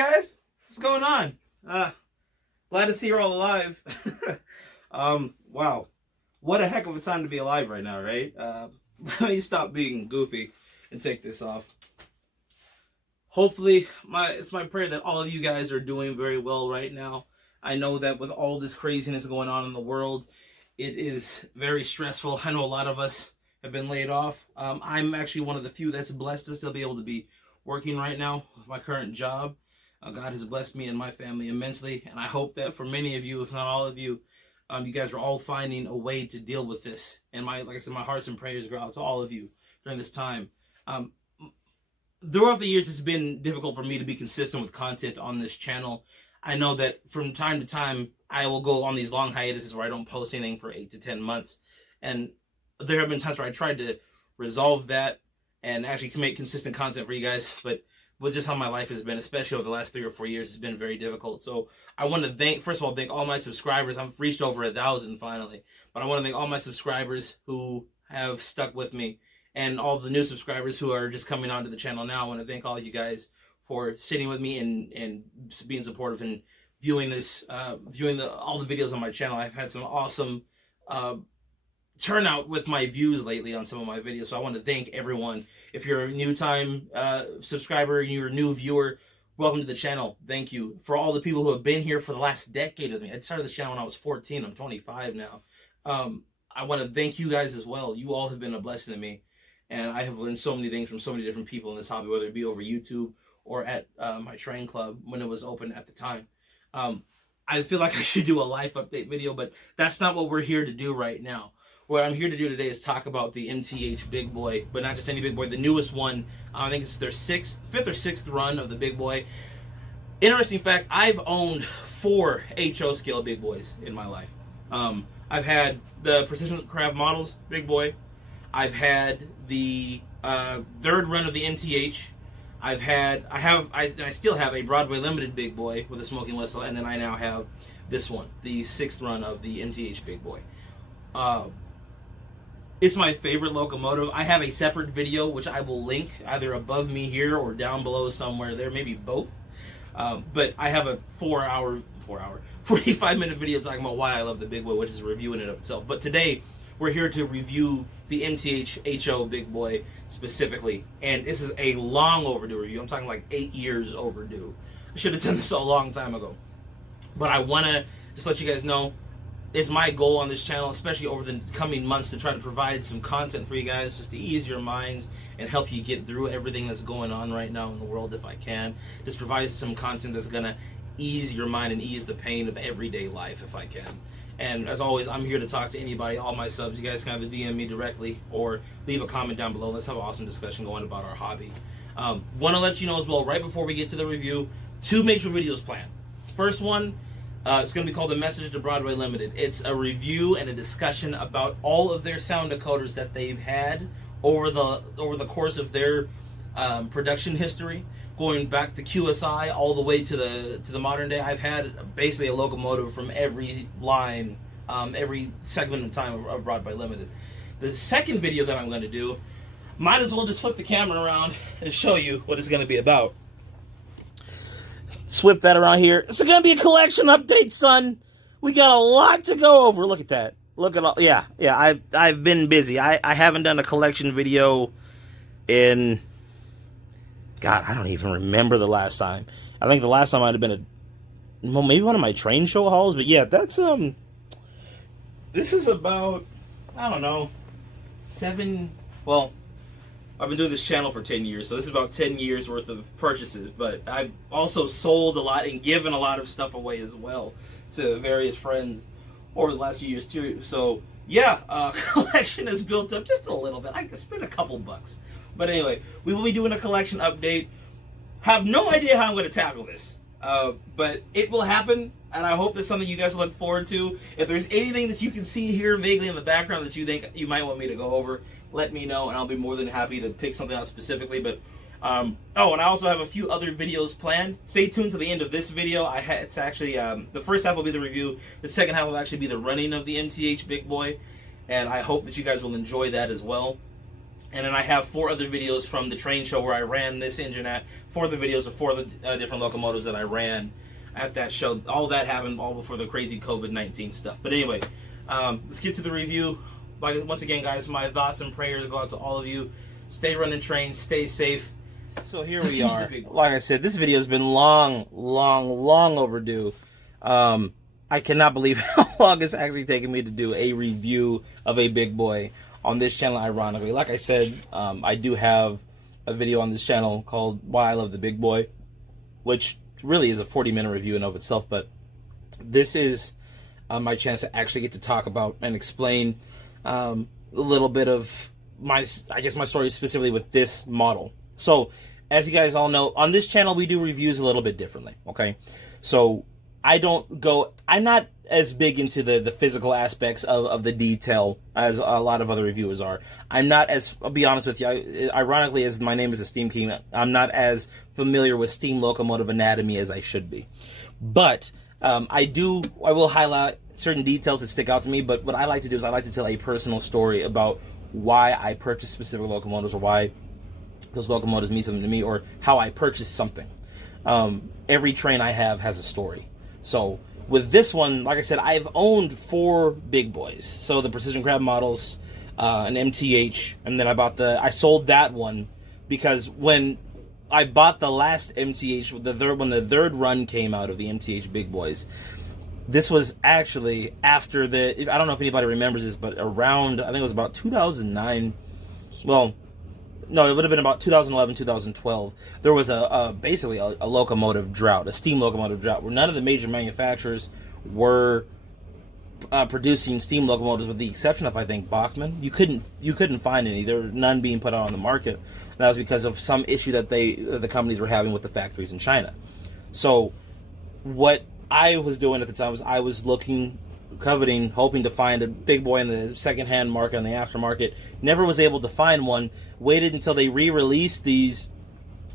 guys, what's going on? Glad to see you're all alive. Wow, what a heck of a time to be alive right now, right? Let me stop being goofy and take this off. Hopefully, it's my prayer that all of you guys are doing very well right now. I know that with all this craziness going on in the world, it is very stressful. I know a lot of us have been laid off. I'm actually one of the few that's blessed to still be able to be working right now with my current job. God has blessed me and my family immensely, and I hope that for many of you, if not all of you, you guys are all finding a way to deal with this. And like I said, my hearts and prayers go out to all of you during this time. Throughout the years, it's been difficult for me to be consistent with content on this channel. I know that from time to time, I will go on these long hiatuses where I don't post anything for 8 to 10 months. And there have been times where I tried to resolve that and actually make consistent content for you guys. But with just how my life has been, especially over the last 3 or 4 years, it's been very difficult. So I want to first of all, thank all my subscribers. I've reached over 1,000 finally. But I want to thank all my subscribers who have stuck with me and all the new subscribers who are just coming onto the channel now. I want to thank all you guys for sitting with me and being supportive and viewing this, all the videos on my channel. I've had some awesome turnout with my views lately on some of my videos. So I want to thank everyone. If you're a new time subscriber and you're a new viewer, welcome to the channel. Thank you. For all the people who have been here for the last decade with me. I started this channel when I was 14. I'm 25 now. I want to thank you guys as well. You all have been a blessing to me. And I have learned so many things from so many different people in this hobby, whether it be over YouTube or at my train club when it was open at the time. I feel like I should do a life update video, but that's not what we're here to do right now. What I'm here to do today is talk about the MTH Big Boy, but not just any Big Boy, the newest one. I think it's their fifth or sixth run of the Big Boy. Interesting fact, I've owned 4 HO scale Big Boys in my life. I've had the Precision Craft Models Big Boy. I've had the 3rd run of the MTH. I still have a Broadway Limited Big Boy with a smoking whistle, and then I now have this one, the 6th run of the MTH Big Boy. It's my favorite locomotive. I have a separate video which I will link either above me here or down below somewhere there, maybe both. But I have a 45-minute video talking about why I love the Big Boy, which is a review in and of itself. But today we're here to review the MTH HO Big Boy specifically, and this is a long overdue review. I'm talking like 8 years overdue. I should have done this a long time ago. But I want to just let you guys know, it's my goal on this channel, especially over the coming months, to try to provide some content for you guys just to ease your minds and help you get through everything that's going on right now in the world if I can. Just provide some content that's going to ease your mind and ease the pain of everyday life if I can. And as always, I'm here to talk to anybody, all my subs. You guys can either DM me directly or leave a comment down below. Let's have an awesome discussion going about our hobby. Want to let you know as well, right before we get to the review, 2 major videos planned. First one, it's going to be called The Message to Broadway Limited. It's a review and a discussion about all of their sound decoders that they've had over the course of their production history, going back to QSI all the way to the modern day. I've had basically a locomotive from every line, every segment in time of Broadway Limited. The second video that I'm going to do, might as well just flip the camera around and show you what it's going to be about. Swip that around here. It's going to be a collection update, son. We got a lot to go over. Look at that. Look at all. Yeah. I've been busy. I haven't done a collection video in, God, I don't even remember the last time. I think the last time might have been maybe one of my train show hauls. But yeah, that's this is about, I don't know, 7. Well, I've been doing this channel for 10 years, so this is about 10 years worth of purchases, but I've also sold a lot and given a lot of stuff away as well to various friends over the last few years too. So yeah, collection is built up just a little bit. I could spend a couple bucks. But anyway, we will be doing a collection update. Have no idea how I'm going to tackle this, but it will happen, and I hope that's something you guys look forward to. If there's anything that you can see here vaguely in the background that you think you might want me to go over, let me know, and I'll be more than happy to pick something out specifically. But oh, and I also have a few other videos planned. Stay tuned to the end of this video. It's actually the first half will be the review. The second half will actually be the running of the MTH Big Boy, and I hope that you guys will enjoy that as well. And then I have 4 other videos from the train show where I ran this engine at for the videos of 4 different locomotives that I ran at that show. All that happened all before the crazy COVID-19 stuff. But anyway, let's get to the review. Once again, guys, my thoughts and prayers go out to all of you. Stay running trains, stay safe. So here we are. Like I said, this video has been long overdue. I cannot believe how long it's actually taken me to do a review of a big boy on this channel, ironically. Like I said, I do have a video on this channel called Why I Love the Big Boy, which really is a 40-minute review in of itself, but this is my chance to actually get to talk about and explain a little bit of my story specifically with this model. So, as you guys all know, on this channel we do reviews a little bit differently, okay? So, I'm not as big into the physical aspects of the detail as a lot of other reviewers are. I'm not as, I'll be honest with you, ironically, as my name is a Steam King, I'm not as familiar with steam locomotive anatomy as I should be. But I will highlight certain details that stick out to me, but what I like to do is I like to tell a personal story about why I purchased specific locomotives, or why those locomotives mean something to me, or how I purchased something. Every train I have has a story. So with this one, like I said, I've owned 4 big boys. So the Precision Crab models, an MTH, and then I sold that one because when I bought the last MTH, when the third run came out of the MTH big boys, this was actually after I don't know if anybody remembers this, but around, I think it was about 2009, well, no, it would have been about 2011, 2012. There was basically a locomotive drought, a steam locomotive drought, where none of the major manufacturers were producing steam locomotives, with the exception of, I think, Bachmann. You couldn't find any. There were none being put out on the market. And that was because of some issue that the companies were having with the factories in China. So what I was doing at the time was I was coveting, hoping to find a big boy in the second-hand market, in the aftermarket. Never was able to find one. Waited until they re-released these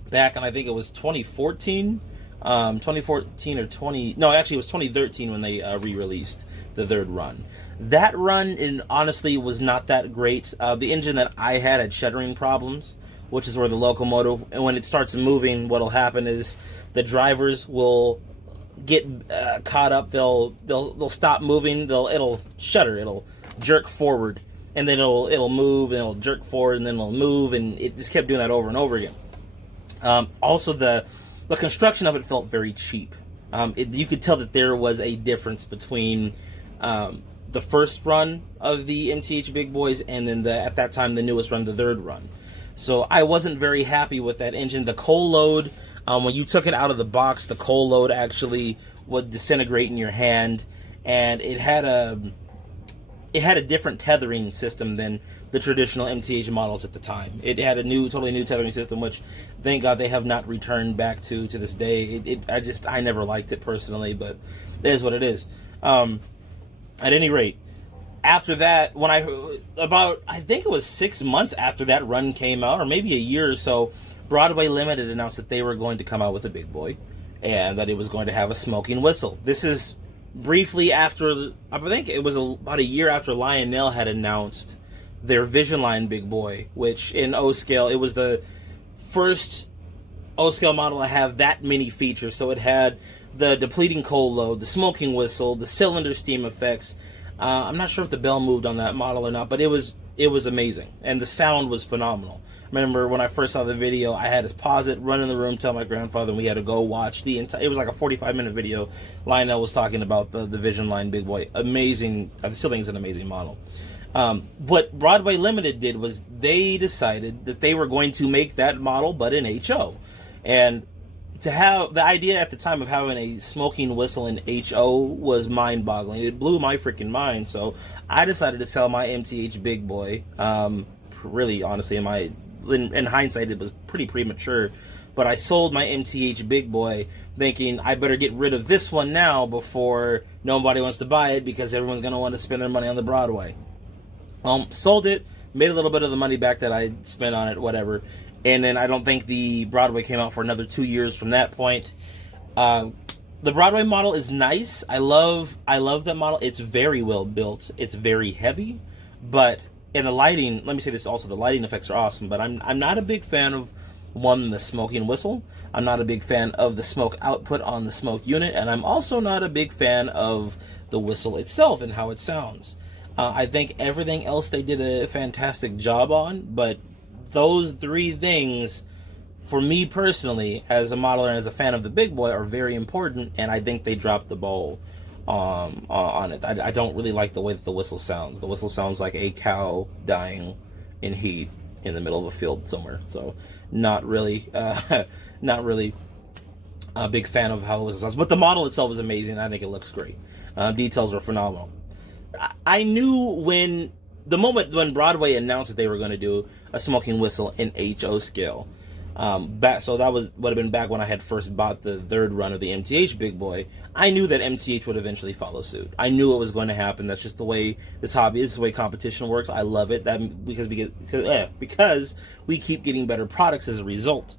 back in, I think it was 2014 or 20... No, actually it was 2013 when they re-released the third run. That run, honestly, was not that great. The engine that I had shuttering problems, which is where the locomotive, and when it starts moving, what'll happen is the drivers will get caught up. They'll stop moving. It'll shutter. It'll jerk forward, and then it'll move, and it'll jerk forward, and then it'll move, and it just kept doing that over and over again. Also, the construction of it felt very cheap. You could tell that there was a difference between the first run of the MTH Big Boys and then at that time the newest run, the third run. So I wasn't very happy with that engine. The coal load, when you took it out of the box, the coal load actually would disintegrate in your hand, and it had a different tethering system than the traditional MTH models at the time. It had a totally new tethering system, which thank God they have not returned back to this day. I never liked it personally, but it is what it is. At any rate, after that, I think it was 6 months after that run came out, or maybe a year or so, Broadway Limited announced that they were going to come out with a big boy, and that it was going to have a smoking whistle. This is briefly after, I think it was about a year after Lionel had announced their Vision Line big boy, which in O-scale, it was the first O-scale model to have that many features. So it had the depleting coal load, the smoking whistle, the cylinder steam effects. I'm not sure if the bell moved on that model or not, but it was amazing, and the sound was phenomenal. Remember when I first saw the video, I had to pause it, run in the room, tell my grandfather, and we had to go watch the entire. It was like a 45-minute video. Lionel was talking about the Vision Line big boy. Amazing. I still think it's an amazing model. What Broadway Limited did was they decided that they were going to make that model, but in HO, and to have the idea at the time of having a smoking whistle in HO was mind-boggling. It blew my freaking mind. So I decided to sell my MTH big boy. Really, honestly, in hindsight, it was pretty premature. But I sold my MTH big boy thinking I better get rid of this one now before nobody wants to buy it, because everyone's going to want to spend their money on the Broadway. Sold it, made a little bit of the money back that I spent on it, whatever. And then I don't think the Broadway came out for another 2 years from that point. The Broadway model is nice. I love that model. It's very well built. It's very heavy. But in the lighting, let me say this also, the lighting effects are awesome. But I'm not a big fan One, the smoking whistle. I'm not a big fan of the smoke output on the smoke unit, and I'm also not a big fan of the whistle itself and how it sounds. I think everything else they did a fantastic job on, but those three things, for me personally, as a modeler and as a fan of the big boy, are very important, and I think they dropped the ball on it. I don't really like the way that the whistle sounds. The whistle sounds like a cow dying in heat in the middle of a field somewhere. So not really a big fan of how the whistle sounds. But the model itself is amazing. I think it looks great. Details are phenomenal. I knew the moment when Broadway announced that they were going to do a smoking whistle in HO scale. So that would have been back when I had first bought the third run of the MTH Big Boy. I knew that MTH would eventually follow suit. I knew it was going to happen. That's just the way this hobby is, the way competition works. I love it. Because we keep getting better products as a result.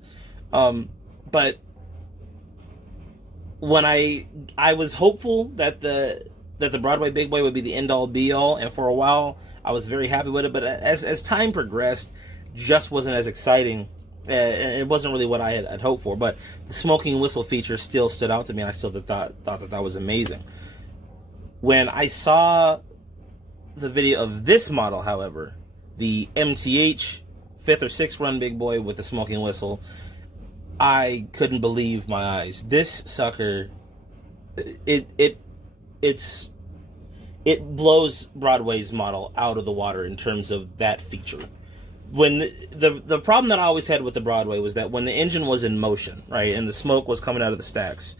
But when I was hopeful that the Broadway Big Boy would be the end all be all, and for a while I was very happy with it. But as time progressed, just wasn't as exciting. It wasn't really what I had hoped for, but the smoking whistle feature still stood out to me, and I still thought that was amazing. When I saw the video of this model, however, the MTH 5th or 6th run Big Boy with the smoking whistle, I couldn't believe my eyes. This sucker, it blows Broadway's model out of the water in terms of that feature. When the problem that I always had with the Broadway was that when the engine was in motion, right, and the smoke was coming out of the stacks,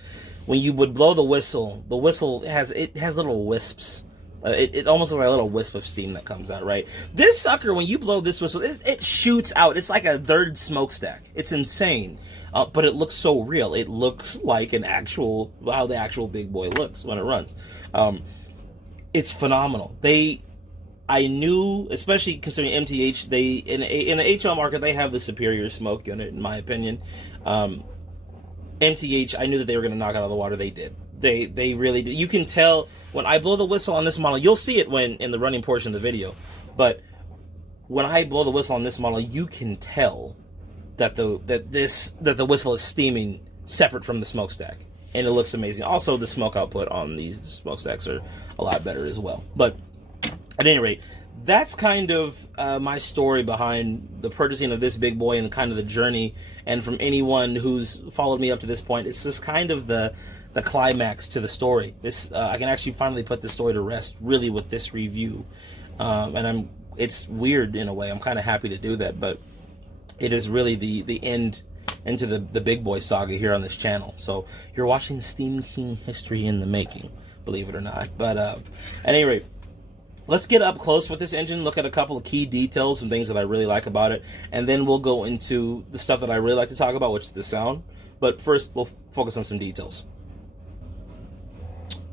when you would blow the whistle has little wisps. It almost looks like a little wisp of steam that comes out, right? This sucker, when you blow this whistle, it shoots out. It's like a third smokestack. It's insane, but it looks so real. It looks like how the actual Big Boy looks when it runs. It's phenomenal. I knew, especially considering MTH, in the HL market, they have the superior smoke unit, in my opinion. MTH, I knew that they were going to knock it out of the water. They did. They really did. You can tell when I blow the whistle on this model. You'll see it in the running portion of the video. But when I blow the whistle on this model, you can tell that the whistle is steaming separate from the smokestack, and it looks amazing. Also, the smoke output on these smokestacks are a lot better as well. But at any rate, that's kind of my story behind the purchasing of this Big Boy and kind of the journey. And from anyone who's followed me up to this point, it's just kind of the climax to the story. I can actually finally put the story to rest, really, with this review. And it's weird in a way. I'm kind of happy to do that, but it is really the end into the Big Boy saga here on this channel. So you're watching Steam King history in the making, believe it or not. But at any rate, let's get up close with this engine, look at a couple of key details and things that I really like about it, and then we'll go into the stuff that I really like to talk about, which is the sound. But first, we'll focus on some details.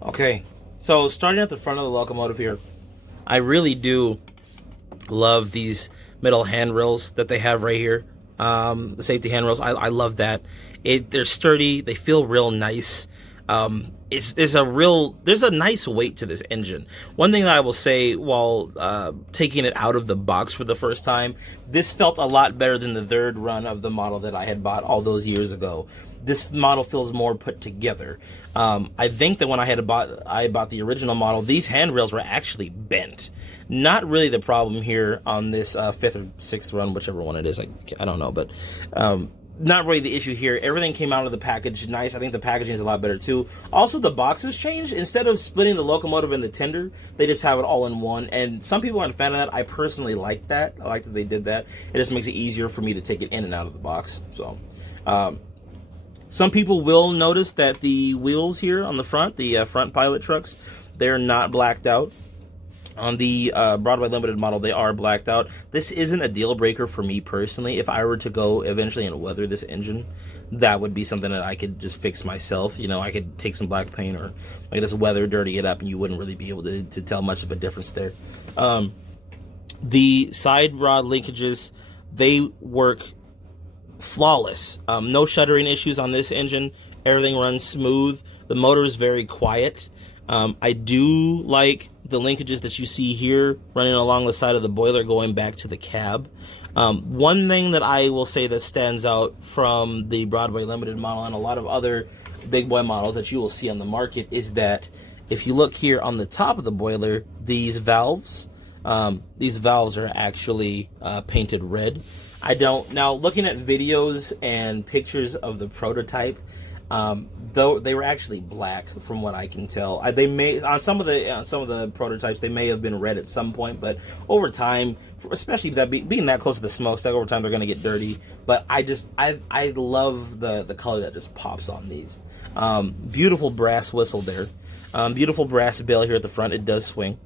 Okay, so starting at the front of the locomotive here, I really do love these middle handrails that they have right here. The safety handrails, I love that. They're sturdy, they feel real nice. There's a nice weight to this engine. One thing that I will say while taking it out of the box for the first time, this felt a lot better than the third run of the model that I had bought all those years ago. This model feels more put together. I think that when I bought the original model, these handrails were actually bent. Not really the problem here on this 5th or 6th run, whichever one it is. I don't know, but not really the issue here. Everything came out of the package nice. I think the packaging is a lot better too. Also, the boxes changed. Instead of splitting the locomotive and the tender, they just have it all in one. And some people aren't a fan of that. I personally like that. I like that they did that. It just makes it easier for me to take it in and out of the box. So, some people will notice that the wheels here on the front, the front pilot trucks, they're not blacked out. On the Broadway Limited model, they are blacked out. This isn't a deal breaker for me personally. If I were to go eventually and weather this engine, that would be something that I could just fix myself. You know, I could take some black paint, or I could just weather, dirty it up, and you wouldn't really be able to tell much of a difference there. The side rod linkages, they work flawless. No shuttering issues on this engine. Everything runs smooth. The motor is very quiet. I do like the linkages that you see here running along the side of the boiler going back to the cab. One thing that I will say that stands out from the Broadway Limited model and a lot of other big boy models that you will see on the market is that if you look here on the top of the boiler, these valves are actually painted red. Now looking at videos and pictures of the prototype, though they were actually black from what I can tell. They may on some of the prototypes they may have been red at some point, but over time, especially that being that close to the smokestack, over time they're going to get dirty. But I love the color that just pops on these. Beautiful brass whistle there. Beautiful brass bell here at the front. It does swing.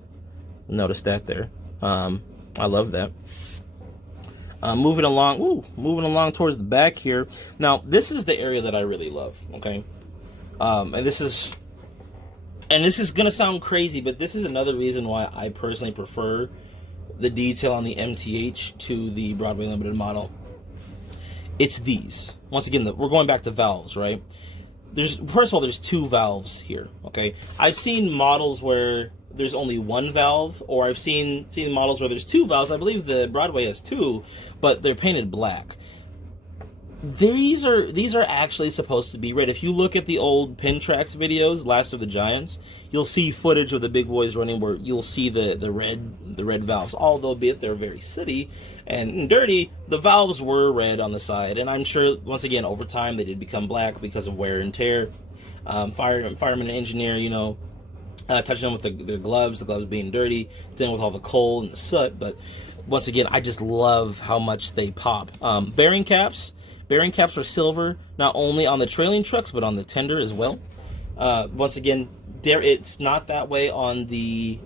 Notice that there. I love that. Moving along towards the back here. Now, this is the area that I really love, okay? And this is gonna sound crazy, but this is another reason why I personally prefer the detail on the MTH to the Broadway Limited model. It's these. Once again, we're going back to valves, right? First of all, there's two valves here, okay? I've seen models where there's only one valve, or I've seen models where there's two valves. I believe the Broadway has two, but they're painted black. These are actually supposed to be red. If you look at the old Pintrax videos, Last of the Giants, you'll see footage of the big boys running where you'll see the red valves. Although they're very sooty and dirty, the valves were red on the side, and I'm sure once again over time they did become black because of wear and tear. Fireman and engineer, touching them with their gloves, the gloves being dirty, dealing with all the coal and the soot. But once again, I just love how much they pop. Bearing caps are silver, not only on the trailing trucks, but on the tender as well. Once again, it's not that way on the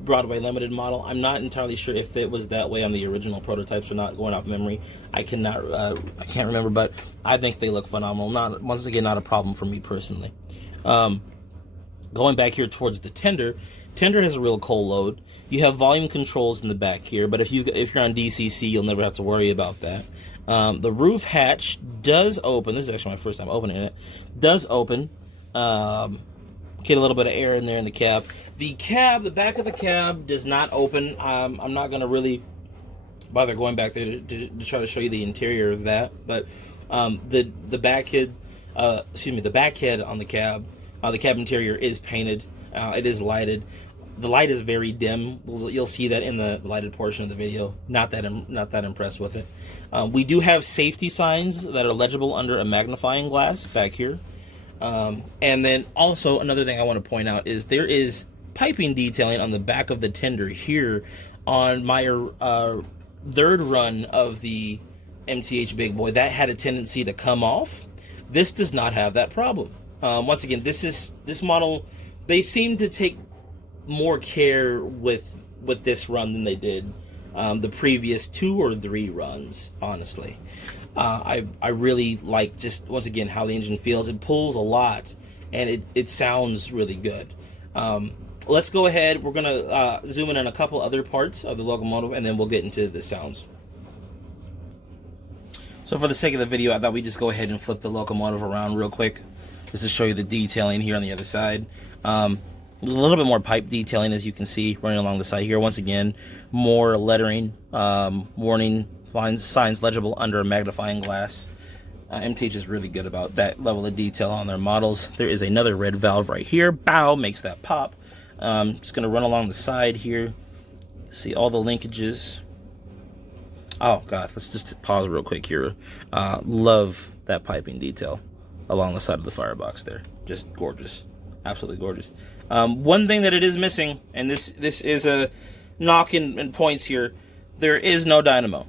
Broadway Limited model. I'm not entirely sure if it was that way on the original prototypes or not, going off memory. I can't remember, but I think they look phenomenal. Once again, not a problem for me personally. Going back here towards the tender has a real coal load. You have volume controls in the back here, but if you're on DCC, you'll never have to worry about that. The roof hatch does open. This is actually my first time opening it. Does open. Get a little bit of air in there in the cab. The back of the cab does not open. I'm not going to really bother going back there to try to show you the interior of that. But the back head on the cab, the cab interior is painted. It is lighted. The light is very dim. You'll see that in the lighted portion of the video. Not that impressed with it. We do have safety signs that are legible under a magnifying glass back here. And then also another thing I want to point out is there is piping detailing on the back of the tender here. On my third run of the MTH Big Boy, that had a tendency to come off. This does not have that problem. Once again, this model, they seem to take more care with this run than they did the previous 2 or 3 runs, honestly. I really like, just once again, how the engine feels. It pulls a lot, and it sounds really good. Let's go ahead. We're going to zoom in on a couple other parts of the locomotive, and then we'll get into the sounds. So for the sake of the video, I thought we'd just go ahead and flip the locomotive around real quick, just to show you the detailing here on the other side. A little bit more pipe detailing, as you can see, running along the side here. Once again, more lettering, warning signs legible under a magnifying glass. MTH is really good about that level of detail on their models. There is another red valve right here. Bow makes that pop. Just going to run along the side here. See all the linkages. Oh, God, let's just pause real quick here. Love that piping detail along the side of the firebox there. Just gorgeous. Absolutely gorgeous. One thing that it is missing, and this is a knock in points here, there is no dynamo.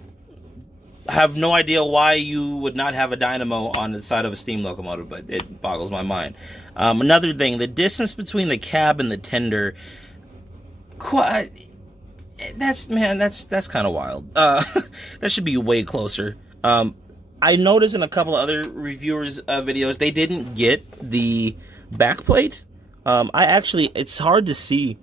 I have no idea why you would not have a dynamo on the side of a steam locomotive, but it boggles my mind. Another thing, the distance between the cab and the tender, that's kind of wild. That should be way closer. I noticed in a couple of other reviewers' videos, they didn't get the backplate. It's hard to see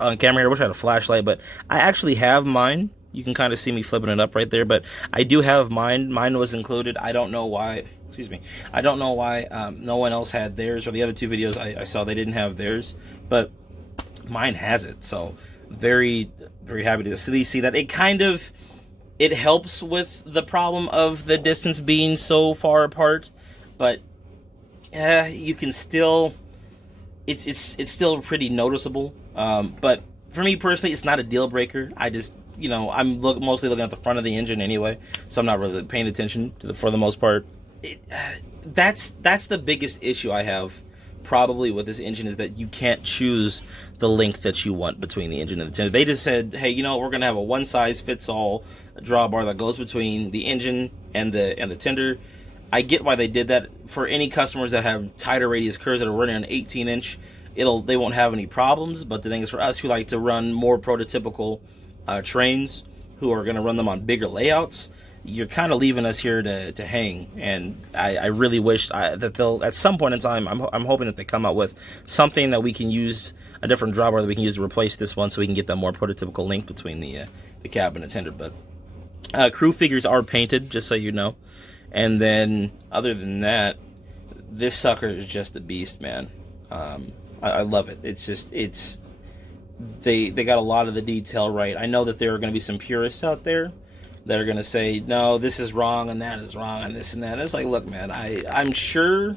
on camera here. I wish I had a flashlight, but I actually have mine. You can kind of see me flipping it up right there, but I do have mine. Mine was included. I don't know why. Excuse me. I don't know why no one else had theirs, or the other 2 videos I saw, they didn't have theirs. But mine has it. So very, very happy to see that. It helps with the problem of the distance being so far apart, but you can still, it's still pretty noticeable. But for me personally, it's not a deal breaker. I just, I'm mostly looking at the front of the engine anyway, so I'm not really paying attention to for the most part. That's the biggest issue I have probably with this engine, is that you can't choose the length that you want between the engine and the tender. They just said, hey, we're gonna have a one size fits all drawbar that goes between the engine and the tender. I get why they did that. For any customers that have tighter radius curves that are running an 18-inch, they won't have any problems. But the thing is, for us who like to run more prototypical trains, who are going to run them on bigger layouts, you're kind of leaving us here to hang. And I really wish that they'll, at some point in time, I'm hoping that they come out with something that we can use, a different drawbar that we can use to replace this one, so we can get that more prototypical link between the cab and the tender. But crew figures are painted, just so you know. And then, other than that, this sucker is just a beast, man. I love it. They got a lot of the detail right. I know that there are going to be some purists out there that are going to say, no, this is wrong and that is wrong and this and that. It's like, look, man, I'm sure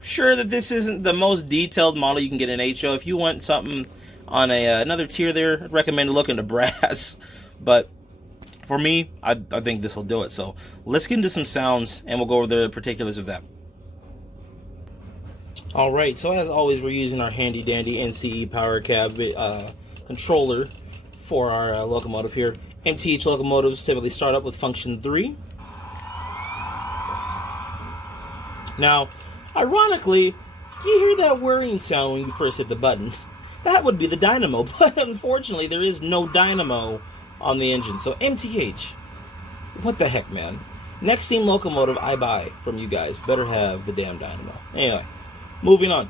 that this isn't the most detailed model you can get in HO. If you want something on another tier there, I'd recommend looking to brass. But for me, I think this will do it. So let's get into some sounds, and we'll go over the particulars of that. All right, so as always, we're using our handy dandy NCE power cab controller for our locomotive here. MTH locomotives typically start up with function 3. Now, ironically, you hear that whirring sound when you first hit the button. That would be the dynamo, but unfortunately, there is no dynamo on the engine. So MTH, what the heck, man? Next steam locomotive I buy from you guys better have the damn dynamo. Anyway, moving on.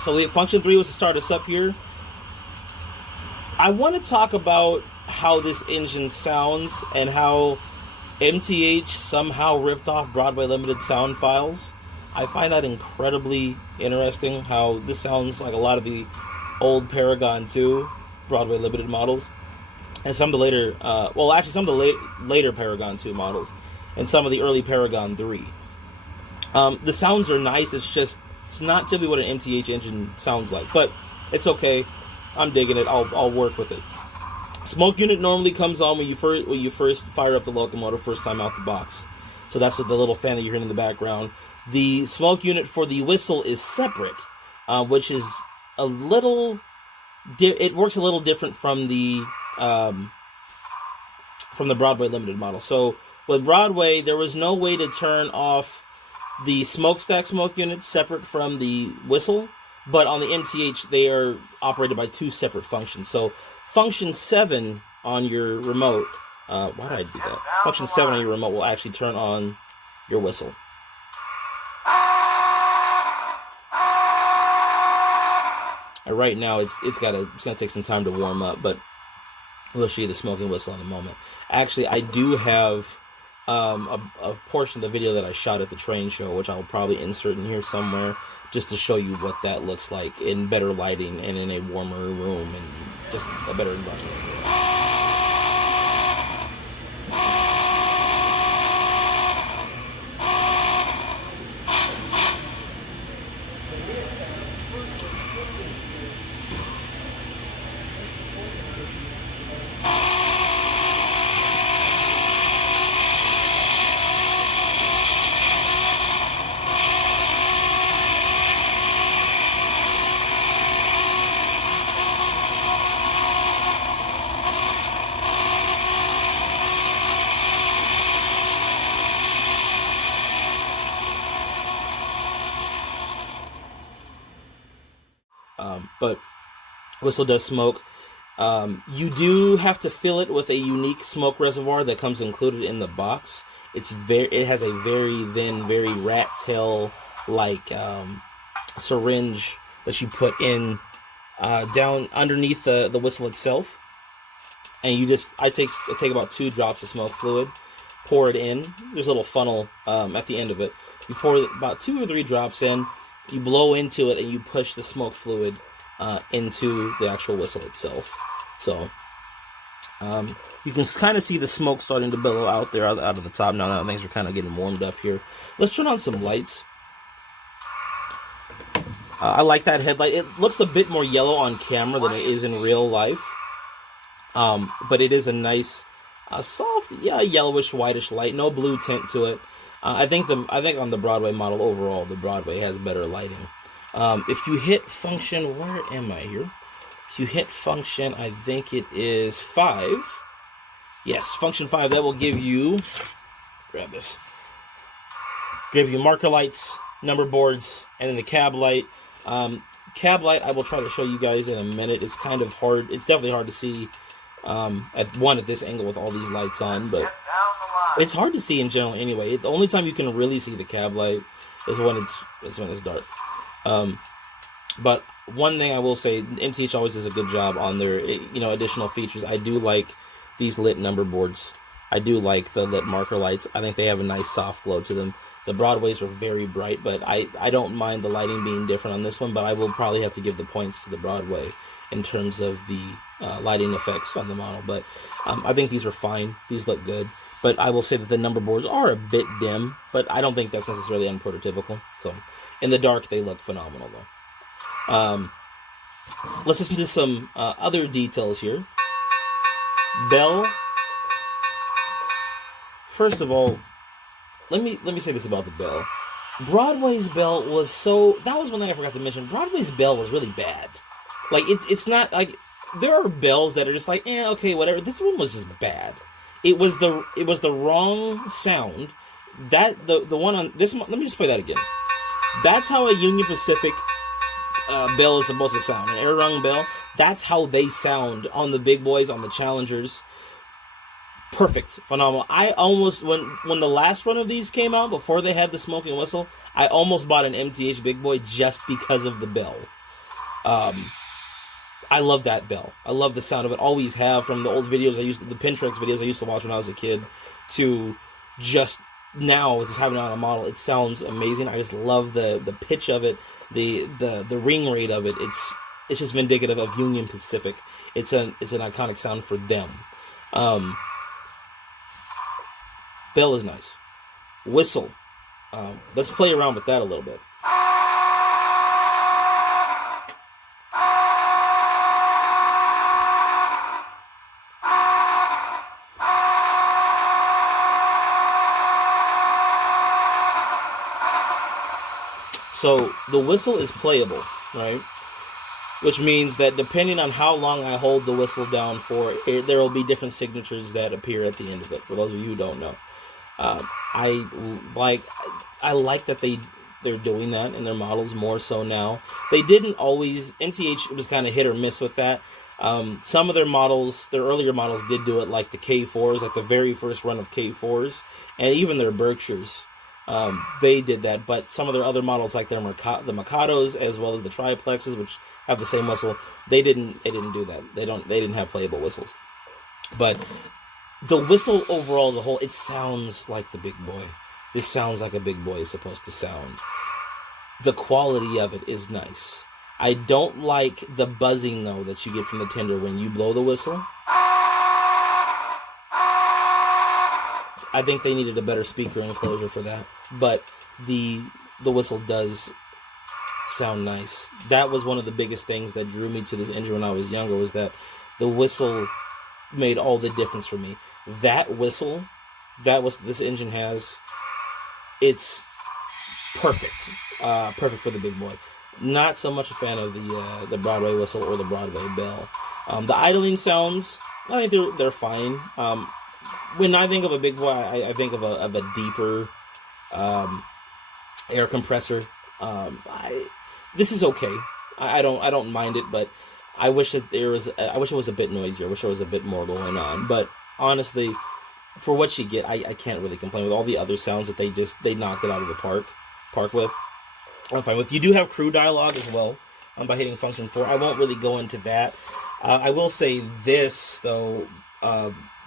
So the function 3 was to start us up here. I want to talk about how this engine sounds and how MTH somehow ripped off Broadway Limited sound files. I find that incredibly interesting, how this sounds like a lot of the old Paragon 2 Broadway Limited models, and some of the later, some of the later Paragon 2 models, and some of the early Paragon 3. The sounds are nice. It's not typically what an MTH engine sounds like, but it's okay. I'm digging it. I'll work with it. Smoke unit normally comes on when you first fire up the locomotive first time out the box. So that's what the little fan that you're hearing in the background. The smoke unit for the whistle is separate, which is a little. It works a little different from the Broadway Limited model. So with Broadway, there was no way to turn off the smokestack smoke unit separate from the whistle, but on the MTH, they are operated by two separate functions. So function 7 on your remote, why did I do that? Function 7 on your remote will actually turn on your whistle. And right now, it's gonna take some time to warm up, but we'll show you the smoking whistle in a moment. Actually, I do have a portion of the video that I shot at the train show, which I'll probably insert in here somewhere, just to show you what that looks like in better lighting and in a warmer room and just a better environment. But whistle does smoke. You do have to fill it with a unique smoke reservoir that comes included in the box. It has a very thin, very rat tail like syringe that you put in down underneath the whistle itself, and I take about 2 drops of smoke fluid, pour it in. There's a little funnel at the end of it. You pour about 2 or 3 drops in. You blow into it and you push the smoke fluid into the actual whistle itself. So you can kind of see the smoke starting to billow out there out of the top now that things are kind of getting warmed up here. Let's turn on some lights. I like that headlight. It looks a bit more yellow on camera than it is in real life. But it is a nice, soft, yellowish, whitish light. No blue tint to it. I think on the Broadway model overall, the Broadway has better lighting. If you hit function, where am I here? If you hit function, I think it is 5. Yes, function 5. That will give you, grab this. Give you marker lights, number boards, and then the cab light. Cab light, I will try to show you guys in a minute. It's kind of hard. It's definitely hard to see at this angle with all these lights on, but it's hard to see in general anyway. The only time you can really see the cab light is when it's dark. But one thing I will say, MTH always does a good job on their additional features. I do like these lit number boards. I do like the lit marker lights. I think they have a nice soft glow to them. The Broadways were very bright, but I don't mind the lighting being different on this one, but I will probably have to give the points to the Broadway in terms of the lighting effects on the model. But I think these are fine. These look good. But I will say that the number boards are a bit dim, but I don't think that's necessarily unprototypical. So in the dark, they look phenomenal, though. Let's listen to some other details here. Bell. First of all, let me say this about the bell. Broadway's bell was that was one thing I forgot to mention. Broadway's bell was really bad. Like it's not like there are bells that are just like, okay, whatever. This one was just bad. It was the wrong sound. That the one on this. Let me just play that again. That's how a Union Pacific bell is supposed to sound. An air rung bell. That's how they sound on the big boys, on the Challengers. Perfect, phenomenal. I almost, when the last one of these came out, before they had the smoking whistle, I almost bought an MTH Big Boy just because of the bell. I love that bell. I love the sound of it. Always have, from the old videos the Pintrix videos I used to watch when I was a kid, to just now, just having it on a model. It sounds amazing. I just love the pitch of it, the ring rate of it. It's just indicative of Union Pacific. It's an iconic sound for them. Bell is nice. Whistle. Let's play around with that a little bit. So the whistle is playable, right? Which means that depending on how long I hold the whistle down for, there will be different signatures that appear at the end of it, for those of you who don't know. I like that they're doing that in their models more so now. They didn't always. MTH was kind of hit or miss with that. Some of their models, their earlier models, did do it, like the K4s, like the very first run of K4s, and even their Berkshires. They did that, but some of their other models, like the Mikados, as well as the Triplexes, which have the same whistle, they didn't do that. They didn't have playable whistles. But the whistle overall as a whole, it sounds like the big boy. This sounds like a big boy is supposed to sound. The quality of it is nice. I don't like the buzzing, though, that you get from the tender when you blow the whistle. I think they needed a better speaker enclosure for that. But the whistle does sound nice. That was one of the biggest things that drew me to this engine when I was younger, was that the whistle made all the difference for me. That whistle, this engine has, it's perfect. Perfect for the big boy. Not so much a fan of the Broadway whistle or the Broadway bell. The idling sounds, I think they're fine. When I think of a big boy, I think of a deeper air compressor. This is okay. I don't mind it, but I wish that I wish it was a bit noisier. I wish there was a bit more going on. But honestly, for what you get, I can't really complain with all the other sounds that they knocked it out of the park with. I'm fine with. You do have crew dialogue as well by hitting function 4. I won't really go into that. I will say this though.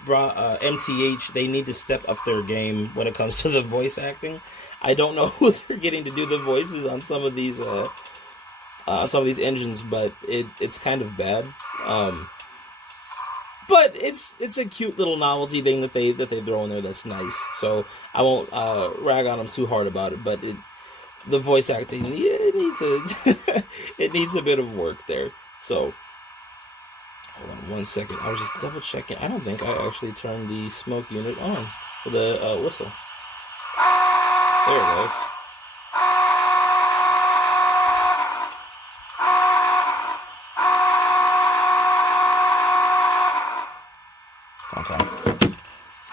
MTH, they need to step up their game when it comes to the voice acting. I don't know who they're getting to do the voices on some of these some of these engines, but it's kind of bad. But it's a cute little novelty thing that they throw in there that's nice. So I won't rag on them too hard about it. But the voice acting, yeah, it needs it needs a bit of work there. So hold on 1 second. I was just double checking. I don't think I actually turned the smoke unit on for the whistle. There it goes. Okay.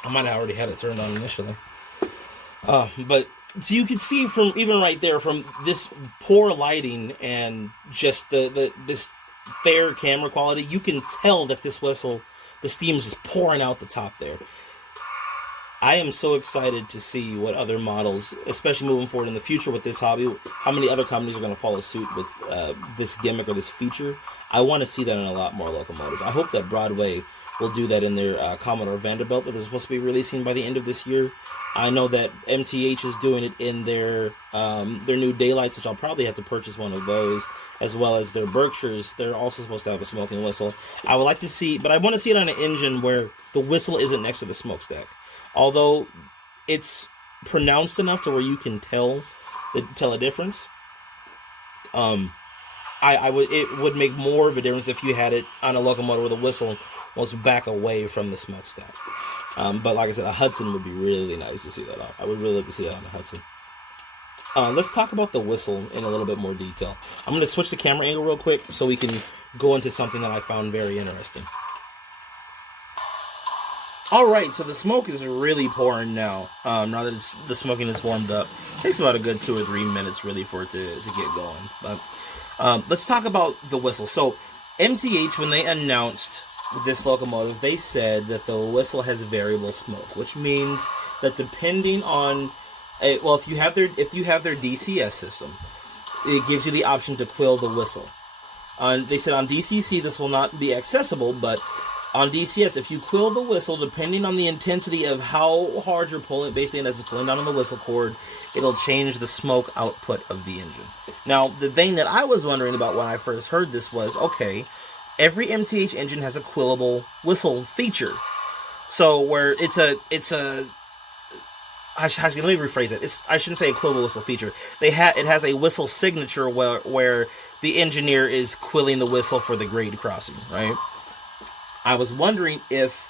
I might have already had it turned on initially. But so you can see from even right there, from this poor lighting and just this fair camera quality, you can tell that this whistle, the steam is just pouring out the top there. I am so excited to see what other models, especially moving forward in the future with this hobby, how many other companies are going to follow suit with this gimmick or this feature. I want to see that in a lot more locomotives. I hope that Broadway will do that in their Commodore Vanderbilt that is supposed to be releasing by the end of this year. I know that MTH is doing it in their new Daylights, which I'll probably have to purchase one of those, as well as their Berkshires. They're also supposed to have a smoking whistle. I would like to see, but I want to see it on an engine where the whistle isn't next to the smokestack. Although it's pronounced enough to where you can tell a difference. It would make more of a difference if you had it on a locomotive where the whistle was back away from the smokestack. But like I said, a Hudson would be really nice to see that on. I would really like to see that on a Hudson. Let's talk about the whistle in a little bit more detail. I'm going to switch the camera angle real quick so we can go into something that I found very interesting. Alright, so the smoke is really pouring now. Now that the smoking is warmed up. It takes about a good 2 or 3 minutes really for it to get going. But let's talk about the whistle. So MTH, when they announced this locomotive, they said that the whistle has variable smoke, which means that depending on, well, if you have their DCS system, it gives you the option to quill the whistle. They said on DCC this will not be accessible, but on DCS, if you quill the whistle, depending on the intensity of how hard you're pulling, basically as it's pulling down on the whistle cord, it'll change the smoke output of the engine. Now, the thing that I was wondering about when I first heard this was, okay, every MTH engine has a quillable whistle feature. So where let me rephrase it. I shouldn't say a quillable whistle feature. It has a whistle signature where the engineer is quilling the whistle for the grade crossing, right? I was wondering if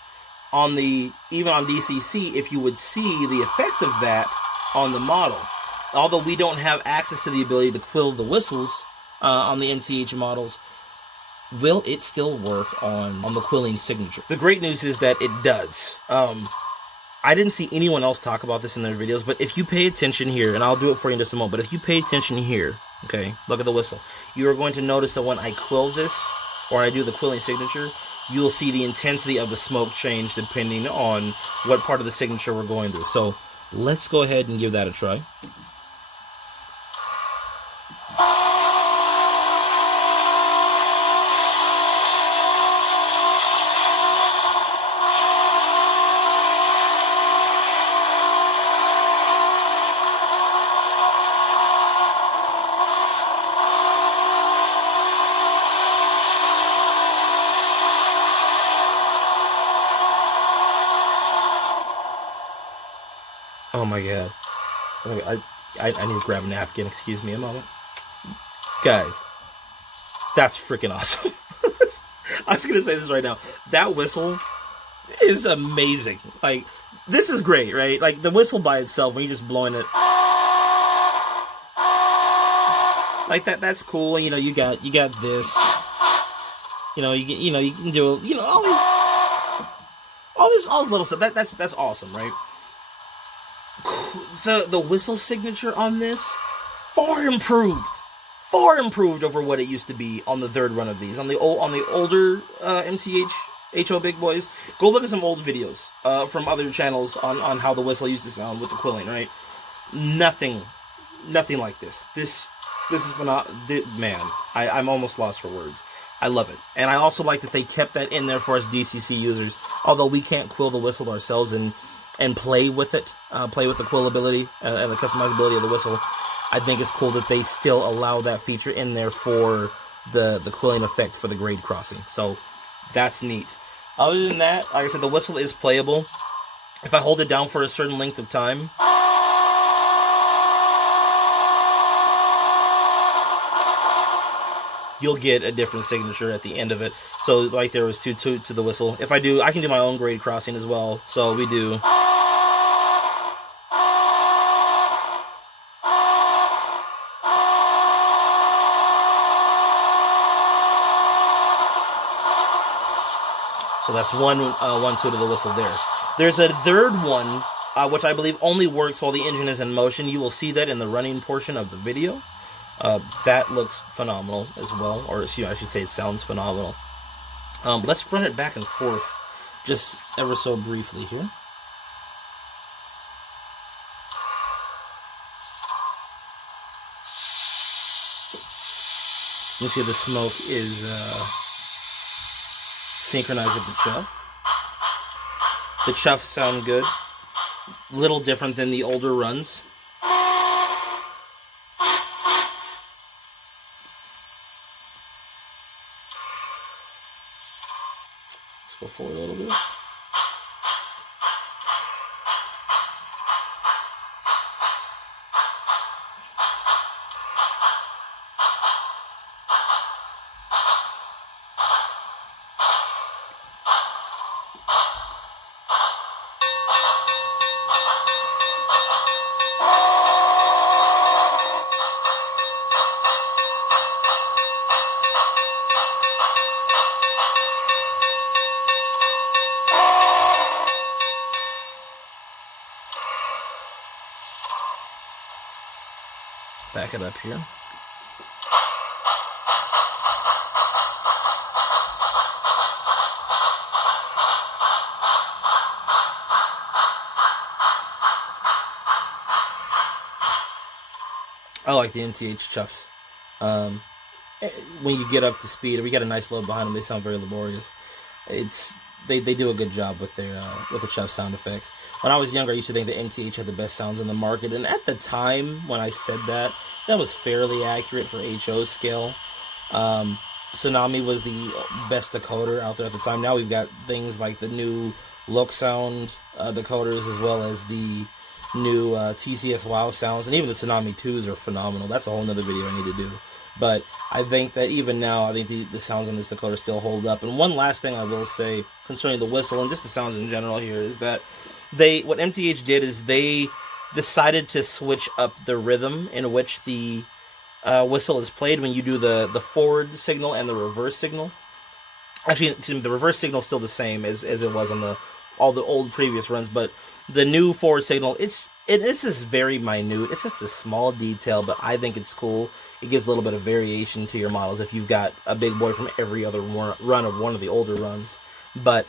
even on DCC, if you would see the effect of that on the model. Although we don't have access to the ability to quill the whistles on the MTH models, will it still work on the quilling signature? The great news is that it does. I didn't see anyone else talk about this in their videos, but if you pay attention here, and I'll do it for you in just a moment, but if you pay attention here, okay, look at the whistle, you are going to notice that when I quill this, or I do the quilling signature, you'll see the intensity of the smoke change depending on what part of the signature we're going through. So let's go ahead and give that a try. Oh my god. I need to grab a napkin, excuse me a moment. Guys, that's freaking awesome. I'm just gonna say this right now. That whistle is amazing. Like, this is great, right? Like, the whistle by itself, when you're just blowing it like that's cool. You know, you got this. You know, you can do, you know, all this little stuff. That's awesome, right? The whistle signature on this, far improved over what it used to be on the third run of these. On the older MTH HO big boys, go look at some old videos from other channels on how the whistle used to sound with the quilling, right? Nothing like this. This is phenomenal. Man, I'm almost lost for words. I love it. And I also like that they kept that in there for us DCC users, although we can't quill the whistle ourselves and play with it, play with the quillability and the customizability of the whistle. I think it's cool that they still allow that feature in there for the cooling effect for the grade crossing. So that's neat. Other than that, like I said, the whistle is playable. If I hold it down for a certain length of time, you'll get a different signature at the end of it. So like there was 2 toots to the whistle. If I do, I can do my own grade crossing as well. So we do. So that's one toot of the whistle there. There's a third one, which I believe only works while the engine is in motion. You will see that in the running portion of the video. That looks phenomenal as well, or excuse me, I should say it sounds phenomenal. Let's run it back and forth just ever so briefly here. You see the smoke is synchronized with the chuff. The chuffs sound good. Little different than the older runs. Let's go forward a little bit. Back it up here. I like the MTH chuffs. When you get up to speed, we got a nice load behind them. They sound very laborious. They do a good job with their with the chuff sound effects. When I was younger, I used to think that MTH had the best sounds in the market, and at the time when I said that, that was fairly accurate for HO scale. Tsunami was the best decoder out there at the time. Now we've got things like the new Locomotive decoders, as well as the new TCS Wow sounds, and even the Tsunami 2s are phenomenal. That's a whole nother video I need to do. But I think that even now, I think the sounds on this decoder still hold up. And one last thing I will say concerning the whistle, and just the sounds in general here, is that what MTH did is they decided to switch up the rhythm in which the whistle is played when you do the forward signal and the reverse signal. Actually, excuse me, the reverse signal is still the same as it was on all the old previous runs, but the new forward signal, it's just very minute. It's just a small detail, but I think it's cool. It gives a little bit of variation to your models if you've got a big boy from every other run of one of the older runs. But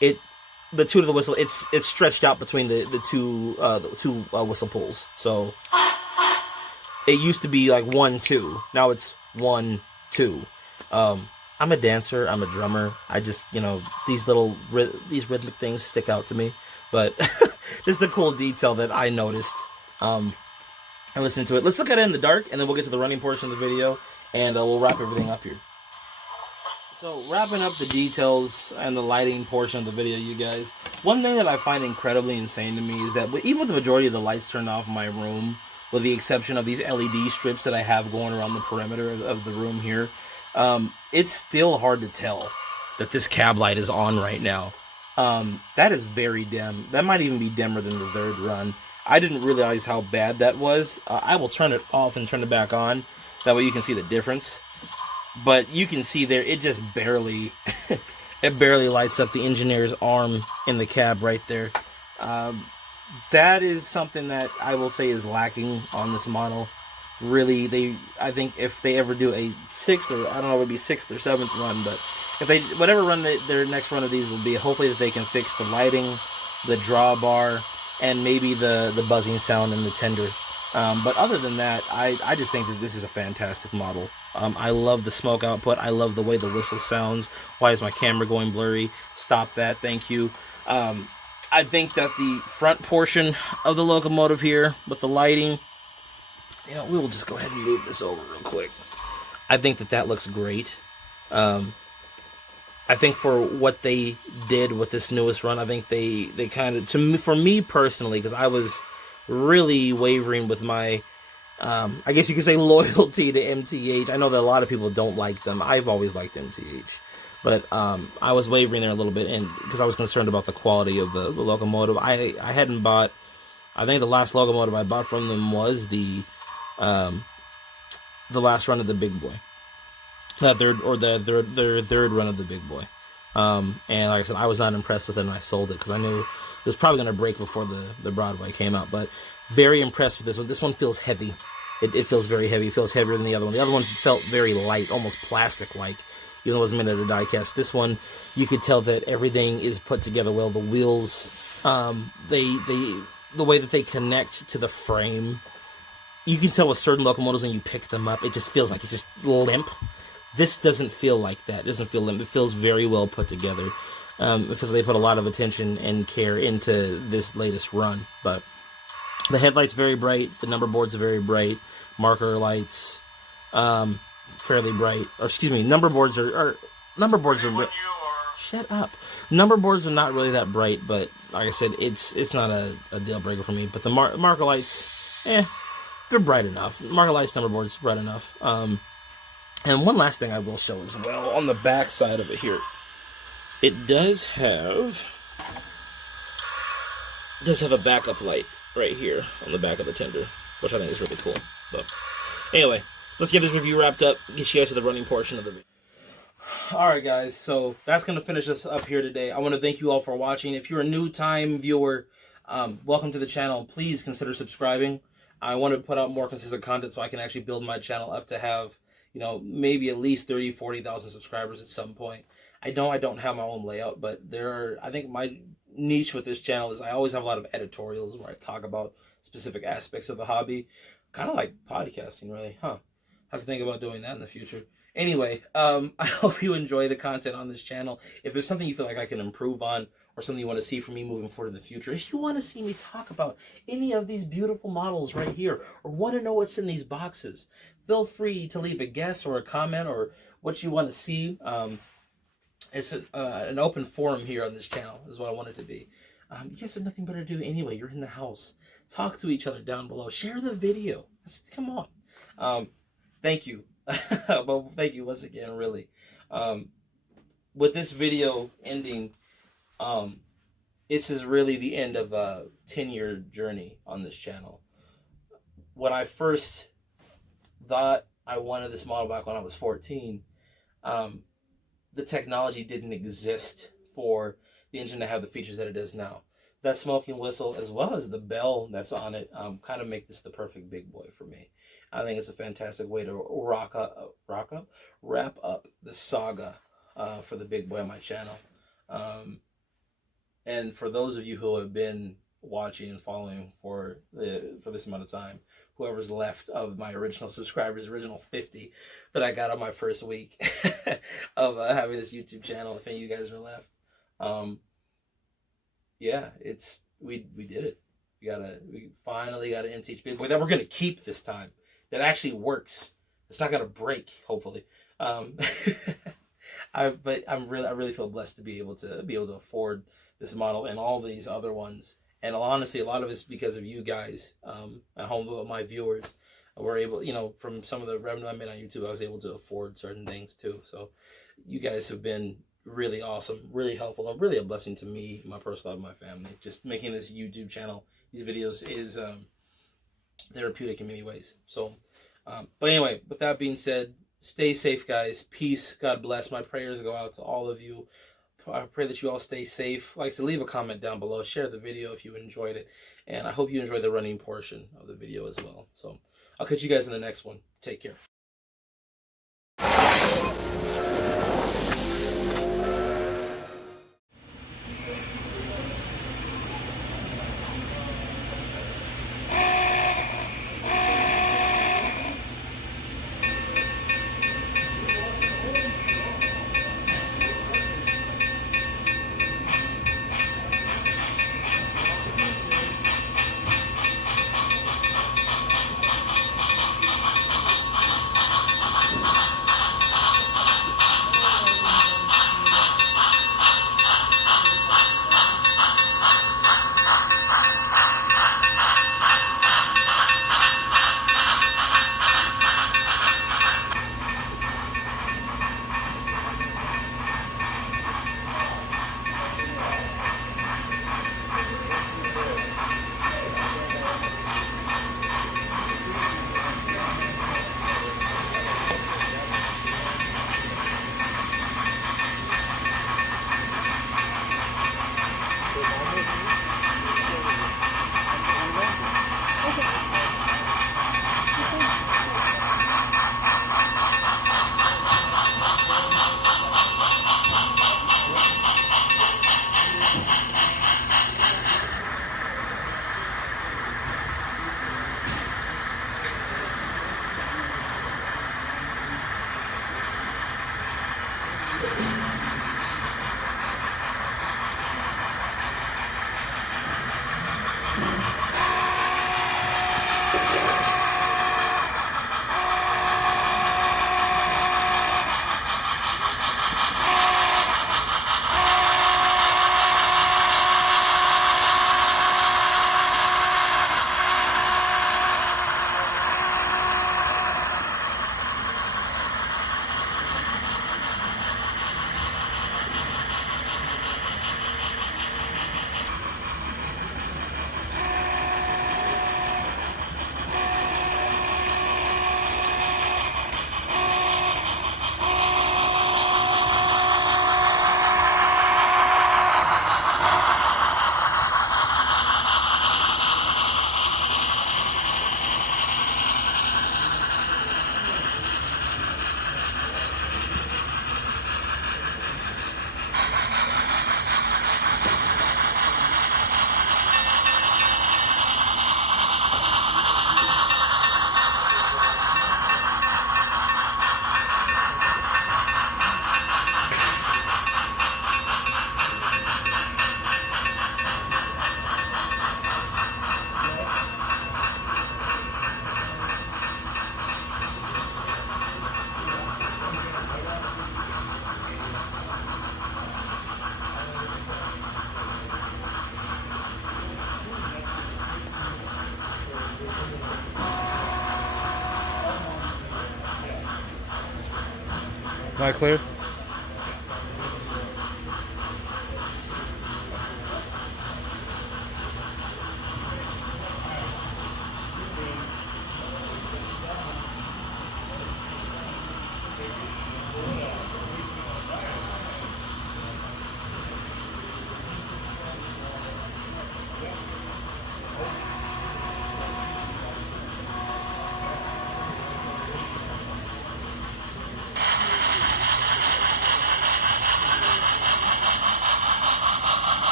the toot of the whistle, it's stretched out between the two whistle pulls. So it used to be like 1-2. Now it's 1-2. I'm a dancer. I'm a drummer. I just, these rhythmic things stick out to me. But this is a cool detail that I noticed. And listen to it. Let's look at it in the dark, and then we'll get to the running portion of the video, and we'll wrap everything up here. So, wrapping up the details and the lighting portion of the video, you guys, one thing that I find incredibly insane to me is that even with the majority of the lights turned off in my room, with the exception of these LED strips that I have going around the perimeter of the room here, it's still hard to tell that this cab light is on right now. That is very dim. That might even be dimmer than the third run. I didn't realize how bad that was. I will turn it off and turn it back on. That way you can see the difference. But you can see there, it just barely, it barely lights up the engineer's arm in the cab right there. That is something that I will say is lacking on this model. Really, I think if they ever do a 6th, or I don't know, it would be 6th or 7th run, but if they, whatever run their next run of these will be, hopefully that they can fix the lighting, the drawbar, and maybe the buzzing sound in the tender. But other than that, I just think that this is a fantastic model. I love the smoke output. I love the way the whistle sounds. Why is my camera going blurry? Stop that. Thank you. I think that the front portion of the Locomotive here with the lighting, You know, we will just go ahead and move this over real quick. I think that looks great. I think for what they did with this newest run, I think they kind of, to me, for me personally, because I was really wavering with my, I guess you could say, loyalty to MTH. I know that a lot of people don't like them. I've always liked MTH. But I was wavering there a little bit, and because I was concerned about the quality of the Locomotive. I hadn't bought, I think the last Locomotive I bought from them was the last run of the Big Boy. That their third run of the Big Boy. And like I said, I was not impressed with it, and I sold it because I knew it was probably going to break before the Broadway came out. But very impressed with this one. This one feels heavy. It feels very heavy. It feels heavier than the other one. The other one felt very light, almost plastic-like, even though it was made out of die cast. This one, you could tell that everything is put together well. The wheels, the way that they connect to the frame, you can tell with certain locomotives when you pick them up, it just feels like it's just limp. This doesn't feel like that. It doesn't feel limp. It feels very well put together, because they put a lot of attention and care into this latest run. But the headlight's very bright. The number boards are very bright. Marker lights, fairly bright. Or excuse me, number boards are shut up. Number boards are not really that bright, but like I said, it's not a deal breaker for me. But the marker lights, they're bright enough. Marker lights, number boards, bright enough. And one last thing I will show as well, on the back side of it here, it does have a backup light right here on the back of the tender, which I think is really cool. But anyway, let's get this review wrapped up, get you guys to the running portion of the video. Alright guys, so that's going to finish us up here today. I want to thank you all for watching. If you're a new-time viewer, welcome to the channel. Please consider subscribing. I want to put out more consistent content so I can actually build my channel up to have, you know, maybe at least 30,000, 40,000 subscribers at some point. I don't have my own layout, but I think my niche with this channel is I always have a lot of editorials where I talk about specific aspects of the hobby. Kind of like podcasting, really, huh? Have to think about doing that in the future. Anyway, I hope you enjoy the content on this channel. If there's something you feel like I can improve on, or something you want to see from me moving forward in the future, if you want to see me talk about any of these beautiful models right here, or want to know what's in these boxes, feel free to leave a guess or a comment or what you want to see. It's an open forum here on this channel, is what I want it to be. You guys have nothing better to do anyway. You're in the house. Talk to each other down below. Share the video. Come on. Thank you. Well, thank you once again, really. With this video ending, this is really the end of a 10-year journey on this channel. When I first thought I wanted this model back when I was 14, the technology didn't exist for the engine to have the features that it is now. That smoking whistle, as well as the bell that's on it, kind of make this the perfect big boy for me. I think it's a fantastic way to wrap up the saga for the big boy on my channel. And for those of you who have been watching and following for this amount of time, whoever's left of my original subscribers, original 50 that I got on my first week of having this YouTube channel, if any of you guys are left, yeah, we did it. We finally got an MTH big boy that we're gonna keep this time. That actually works. It's not gonna break, hopefully. I really feel blessed to be able to afford this model and all these other ones. And honestly, a lot of it's because of you guys at home, my viewers. Were able, you know, from some of the revenue I made on YouTube, I was able to afford certain things too. So you guys have been really awesome, really helpful, and really a blessing to me, my personal life, my family. Just making this YouTube channel, these videos, is therapeutic in many ways. So, but anyway, with that being said, stay safe, guys. Peace. God bless. My prayers go out to all of you. I pray that you all stay safe. Like I said, leave a comment down below. Share the video if you enjoyed it. And I hope you enjoyed the running portion of the video as well. So I'll catch you guys in the next one. Take care. Am I clear?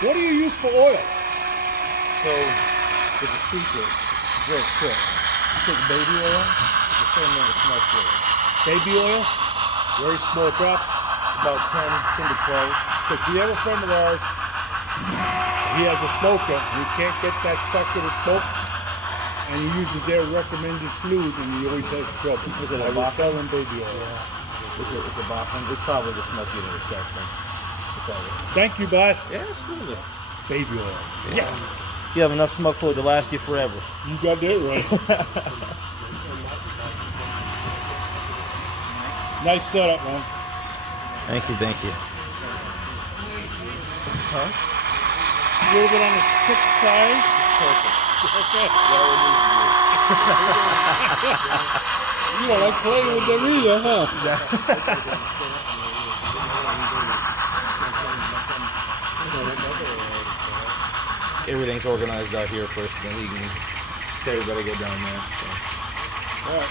What do you use for oil? So there's a secret. It's a real trick. You take baby oil, it's the same thing as smoke fluid. Baby oil? Very small drops? About 10 to 12. Because we have a friend of ours, he has a smoker, and he can't get that sucker to smoke, and he uses their recommended fluid, and he always has trouble. Is it a I will Bakken? tell him baby oil. Yeah. It's a Bakken. It's probably the smoke unit itself, then. Thank you, bud. Yeah, absolutely. Baby oil. Yes. You have enough smoke fluid to last you forever. You got that right. Nice setup, man. Thank you, thank you. Huh? A little bit on the sick side. Perfect. Okay. You don't like playing with them either, huh? Everything's organized out here first, and then we can everybody go down there. So. All right.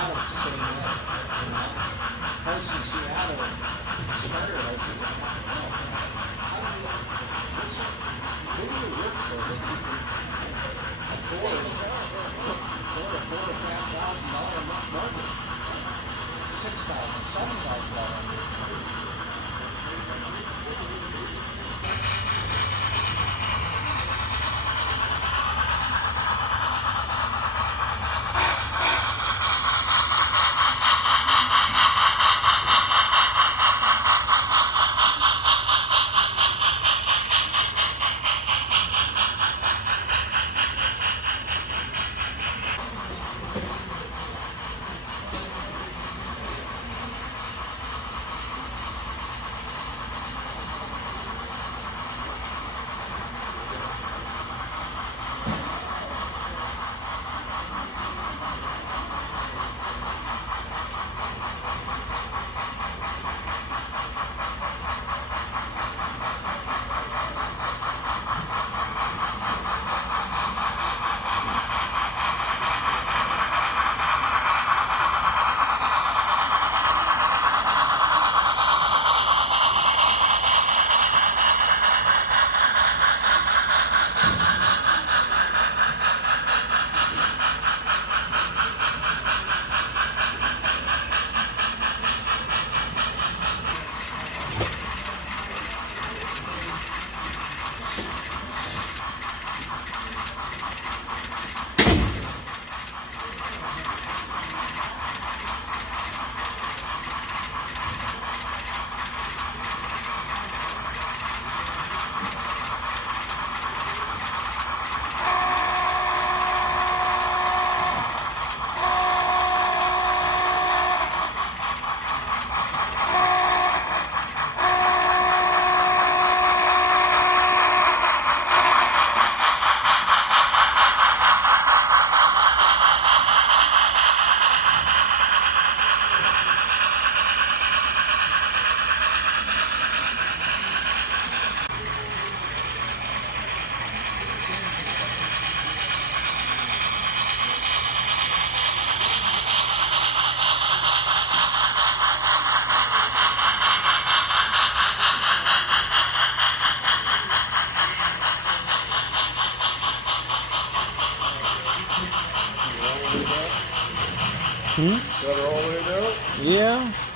Seattle's the same way. You know? Folks in Seattle swear like, oh, what do you work for that you can afford a $4,000 a month mortgage? $6,000, $7,000. Got her all the way down? Yeah.